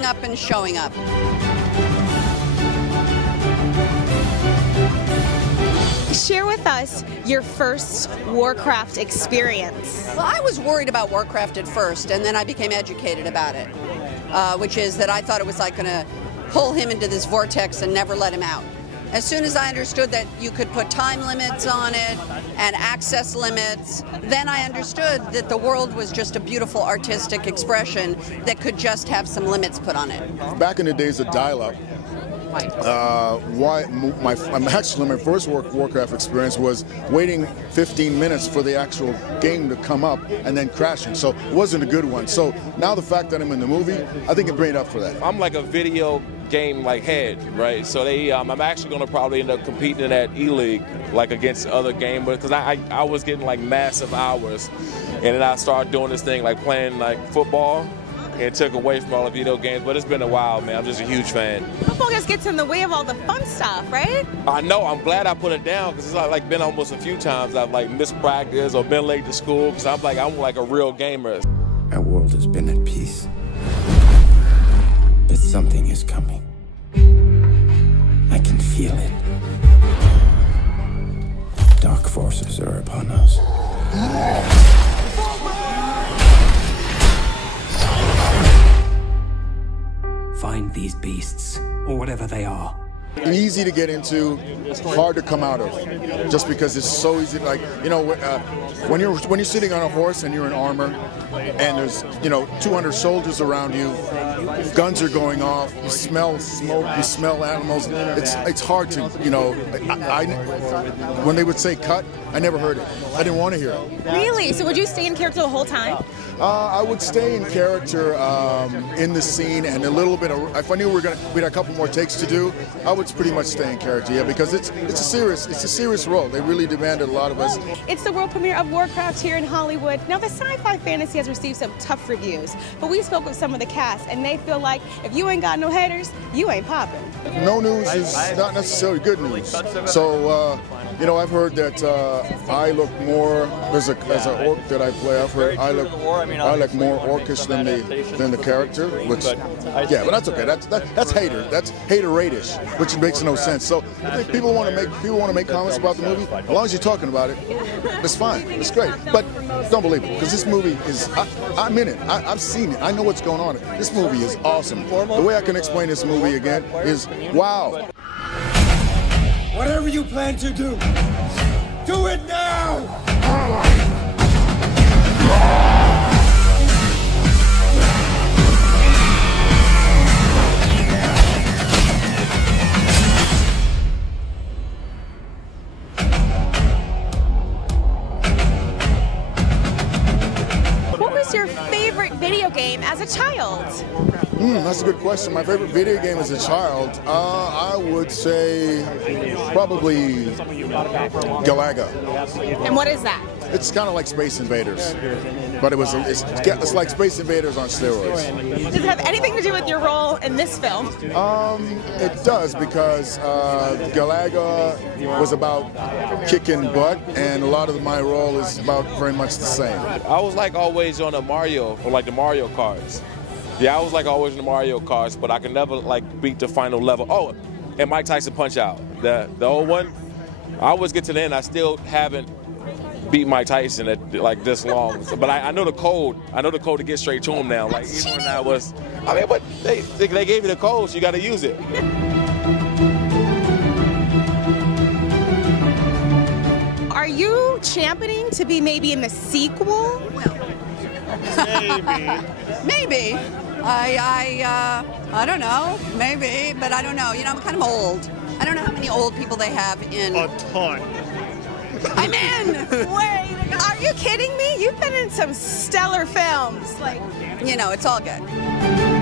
waking up and showing up. Share with us your first Warcraft experience. Well, I was worried about Warcraft at first, and then I became educated about it, which is that I thought it was like going to pull him into this vortex and never let him out. As soon as I understood that you could put time limits on it and access limits, then I understood that the world was just a beautiful artistic expression that could just have some limits put on it. Back in the days of dial-up, my first Warcraft experience was waiting 15 minutes for the actual game to come up and then crashing. So it wasn't a good one. So now the fact that I'm in the movie, I think it made up for that. I'm like a video game like head, right? So I'm actually going to probably end up competing in that E-League, like against other gamers, because I was getting like massive hours, and then I started doing this thing like playing like football. It took away from all the video games, but it's been a while, man. I'm just a huge fan. Football just gets in the way of all the fun stuff, right? I know. I'm glad I put it down, because it's like been almost a few times I've like missed practice or been late to school, because I'm like a real gamer. Our world has been at peace, but something is coming. I can feel it. Dark forces are upon us. Find these beasts, or whatever they are. Easy to get into, hard to come out of, just because it's so easy. Like, you know, when you're sitting on a horse and you're in armor, and there's 200 soldiers around you, guns are going off, you smell smoke, you smell animals. It's hard to, when they would say cut, I never heard it. I didn't want to hear it. Really? So would you stay in character the whole time? I would stay in character in the scene, and a little bit of, if I knew we had a couple more takes to do, I would pretty much stay in character, yeah, because it's a serious role. They really demanded a lot of us. It's the world premiere of Warcraft here in Hollywood. Now, the sci-fi fantasy has received some tough reviews, but we spoke with some of the cast, and they feel like if you ain't got no haters, you ain't popping. No news is not necessarily good news. So, I've heard that I look more, as an orc that I play, I've heard I look more orcish than the character, which, yeah, but that's okay. That's hater-ratish, which makes no sense. So I think people want to make comments about the movie. As long as you're talking about it, it's fine. It's great. But don't believe it, because this movie is. I'm in it. I've seen it. I know what's going on. This movie is awesome. The way I can explain this movie again is wow. Whatever you plan to do it now! What was your favorite video game as a child? That's a good question. My favorite video game as a child, I would say probably Galaga. And what is that? It's kind of like Space Invaders, but it's like Space Invaders on steroids. Does it have anything to do with your role in this film? It does, because Galaga was about kicking butt, and a lot of my role is about very much the same. I was like always on a Mario, or like the Mario cards. Yeah, I was like always in the Mario cards, but I could never like beat the final level. Oh, and Mike Tyson Punch-Out, the old one. I always get to the end. I still haven't beat Mike Tyson at like this long, but I know the code. I know the code to get straight to him now. Like even when I was, but they gave you the code, so you got to use it. Are you championing to be maybe in the sequel? Maybe. I don't know. Maybe, but I don't know. I'm kind of old. I don't know how many old people they have in. A ton. I'm in. Wait, are you kidding me? You've been in some stellar films. It's all good.